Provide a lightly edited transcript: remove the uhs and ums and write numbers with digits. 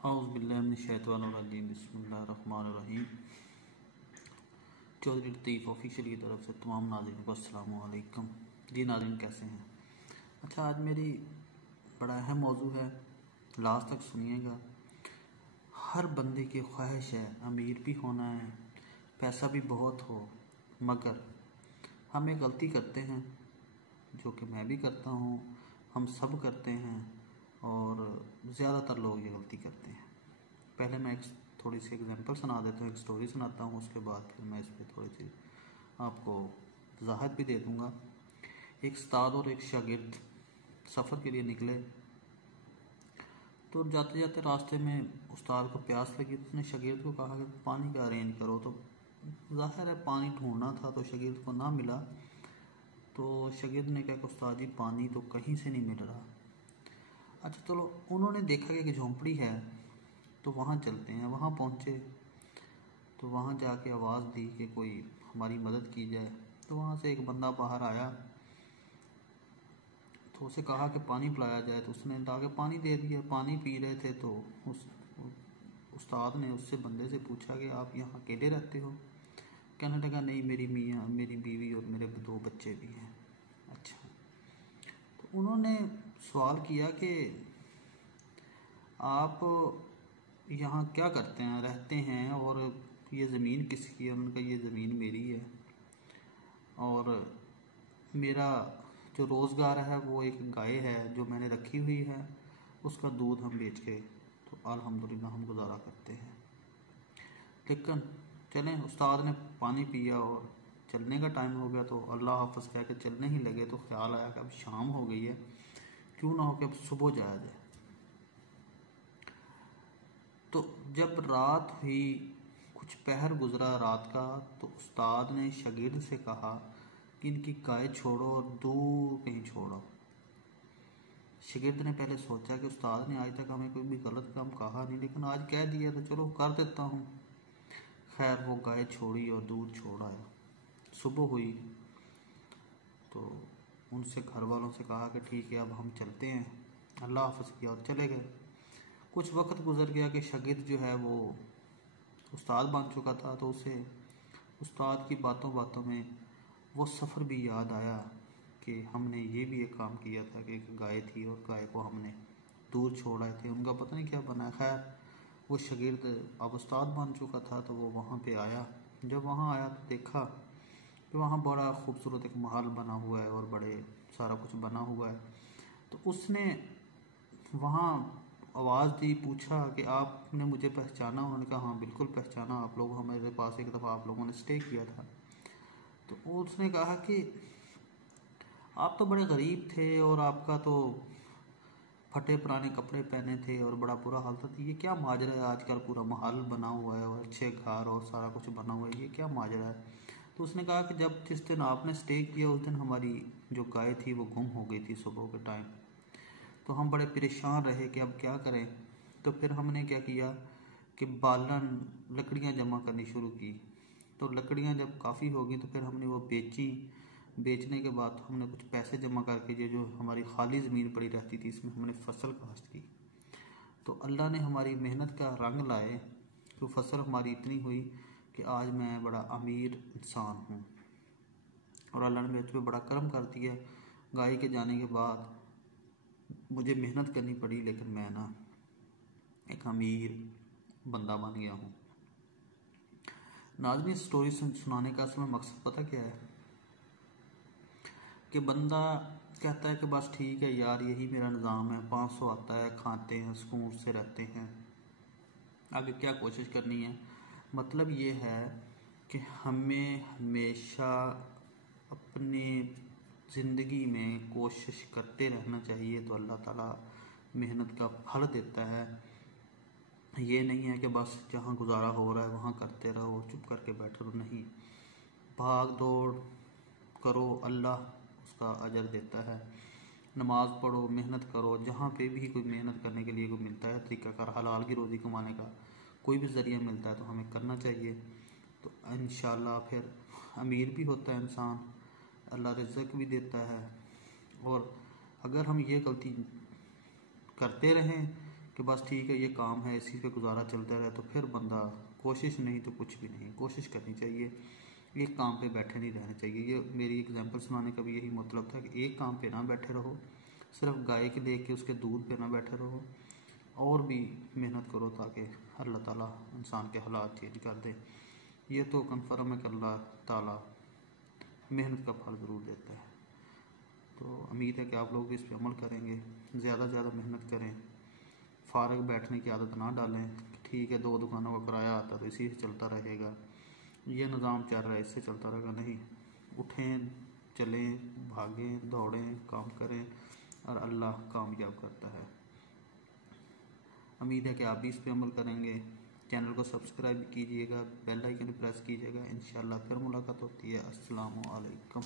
औज़ुबिल्लाहिमिनश्शैतानिर्रजीम बिस्मिल्लाहिर्रहमानिर्रहीम। चौधरी लतीफ़ ऑफिशियल की तरफ से तमाम नाज़रीन को अस्सलाम वालेकुम। जी नाज़रीन, कैसे हैं? अच्छा, आज मेरी बड़ा अहम मौजू है, लास्ट तक सुनिएगा। हर बंदे की ख्वाहिश है अमीर भी होना है, पैसा भी बहुत हो, मगर हम एक गलती करते हैं जो कि मैं भी करता हूँ, हम सब करते हैं और ज़्यादातर लोग ये गलती करते हैं। पहले मैं एक थोड़ी सी एग्जांपल सुना देता हूँ, एक स्टोरी सुनाता हूँ, उसके बाद फिर मैं इस पर थोड़ी सी आपको वजाहत भी दे दूँगा। एक उस्ताद और एक शागिर्द सफ़र के लिए निकले, तो जाते जाते रास्ते में उस्ताद को प्यास लगी, तो उसने शागिर्द को कहा कि पानी का अरेंज करो। तो ज़ाहिर है पानी ढूंढना था, तो शागिर्द को ना मिला। तो शागिर्द ने कहा कि उस्ताद जी पानी तो कहीं से नहीं मिल रहा। अच्छा चलो, उन्होंने देखा कि एक झोंपड़ी है, तो वहाँ चलते हैं। वहाँ पहुँचे तो वहाँ जाके आवाज़ दी कि कोई हमारी मदद की जाए। तो वहाँ से एक बंदा बाहर आया, तो उसे कहा कि पानी पिलाया जाए, तो उसने ला के पानी दे दिया। पानी पी रहे थे तो उस उस्ताद ने उससे बंदे से पूछा कि आप यहाँ अकेले रहते हो? कहने लगा नहीं, मेरी मियाँ, मेरी बीवी और मेरे 2 बच्चे भी हैं। अच्छा, तो उन्होंने सवाल किया कि आप यहाँ क्या करते हैं, रहते हैं, और ये ज़मीन किसकी है? उनका ये ज़मीन मेरी है और मेरा जो रोज़गार है वो एक गाय है जो मैंने रखी हुई है, उसका दूध हम बेच के तो अल्हम्दुलिल्लाह हम गुजारा करते हैं। लेकिन चलें, उस्ताद ने पानी पिया और चलने का टाइम हो गया, तो अल्लाह हाफ़िज़ कह के चलने ही लगे। तो ख्याल आया कि अब शाम हो गई है, क्यों ना हो कि अब सुबह जाया जाए। तो जब रात हुई, कुछ पहर गुजरा रात का, तो उस्ताद ने शागिर्द से कहा कि इनकी गाय छोड़ो और दूर कहीं छोड़ो। शागिर्द ने पहले सोचा कि उस्ताद ने आज तक हमें कोई भी गलत काम कहा नहीं, लेकिन आज कह दिया तो चलो कर देता हूँ। खैर वो गाय छोड़ी और दूर छोड़ आया। सुबह हुई तो उनसे घर वालों से कहा कि ठीक है अब हम चलते हैं, अल्लाह हाफ़िज़ किया और चले गए। कुछ वक्त गुजर गया कि शागिर्द जो है वो उस्ताद बन चुका था, तो उसे उस्ताद की बातों बातों में वो सफ़र भी याद आया कि हमने ये भी एक काम किया था कि एक गाय थी और गाय को हमने दूर छोड़ आए थे, उनका पता नहीं क्या बना। खैर वो शागिर्द अब उस्ताद बन चुका था, तो वो वहाँ पे आया। जब वहाँ आया तो देखा कि वहाँ बड़ा खूबसूरत एक महल बना हुआ है और बड़े सारा कुछ बना हुआ है। तो उसने वहाँ आवाज़ दी, पूछा कि आपने मुझे पहचाना? उन्होंने कहा हाँ बिल्कुल पहचाना, आप लोग हमारे पास एक दफ़ा आप लोगों ने स्टे किया था। तो उसने कहा कि आप तो बड़े गरीब थे और आपका तो फटे पुराने कपड़े पहने थे और बड़ा बुरा हाल था, तो ये क्या माजरा है? आजकल पूरा महल बना हुआ है और अच्छे घर और सारा कुछ बना हुआ है, ये क्या माजरा है? तो उसने कहा कि जब जिस दिन आपने स्टे किया उस दिन हमारी जो गाय थी वो गुम हो गई थी सुबह के टाइम, तो हम बड़े परेशान रहे कि अब क्या करें। तो फिर हमने क्या किया कि बालन लकड़ियाँ जमा करनी शुरू की। तो लकड़ियाँ जब काफ़ी हो गई तो फिर हमने वो बेची। बेचने के बाद हमने कुछ पैसे जमा करके जो हमारी खाली ज़मीन पड़ी रहती थी इसमें हमने फसल काश्त की। तो अल्लाह ने हमारी मेहनत का रंग लाए, तो फसल हमारी इतनी हुई कि आज मैं बड़ा अमीर इंसान हूँ और अल्लाह ने मेरे पे बड़ा करम कर दिया। गाय के जाने के बाद मुझे मेहनत करनी पड़ी, लेकिन मैं ना एक अमीर बंदा बन गया हूँ। नाज़रीन, स्टोरी सुनाने का असल में मकसद पता क्या है कि बंदा कहता है कि बस ठीक है यार, यही मेरा निज़ाम है, 500 आता है, खाते हैं, सुकून से रहते हैं, आगे क्या कोशिश करनी है। मतलब ये है कि हमें हमेशा अपने ज़िंदगी में कोशिश करते रहना चाहिए, तो अल्लाह ताला मेहनत का फल देता है। ये नहीं है कि बस जहाँ गुजारा हो रहा है वहाँ करते रहो, चुप करके बैठे रहो, नहीं, भाग दौड़ करो, अल्लाह उसका अजर देता है। नमाज़ पढ़ो, मेहनत करो, जहाँ पे भी कोई मेहनत करने के लिए कोई मिलता है तरीक़ाकार हलाल की रोज़ी कमाने का कोई भी ज़रिया मिलता है तो हमें करना चाहिए। तो इंशाअल्लाह फिर अमीर भी होता है इंसान, अल्लाह रिज़्क़ भी देता है। और अगर हम ये गलती करते रहें कि बस ठीक है ये काम है इसी पे गुजारा चलता रहे, तो फिर बंदा कोशिश नहीं तो कुछ भी नहीं, कोशिश करनी चाहिए। एक काम पे बैठे नहीं रहना चाहिए। ये मेरी एग्जांपल सुनाने का भी यही मतलब था कि एक काम पे ना बैठे रहो, सिर्फ गाय के देख के उसके दूध पे ना बैठे रहो, और भी मेहनत करो ताकि अल्लाह ताला इंसान के हालात चेंज कर दे। ये तो कन्फर्म है कि अल्लाह ताला मेहनत का फल ज़रूर देता है। तो उम्मीद है कि आप लोग इस पर अमल करेंगे, ज़्यादा से ज़्यादा मेहनत करें, फारग बैठने की आदत ना डालें। ठीक है 2 दुकानों का किराया आता तो इसी से चलता रहेगा, ये निज़ाम चल रहा है इससे चलता रहेगा, नहीं। उठें, चलें, भागें, दौड़ें, काम करें और अल्लाह कामयाब करता है। उम्मीद है कि आप भी इस पर अमल करेंगे। चैनल को सब्सक्राइब कीजिएगा, बेल आइकन प्रेस कीजिएगा। इंशाल्लाह फिर मुलाकात होती है। अस्सलामु अलैकुम।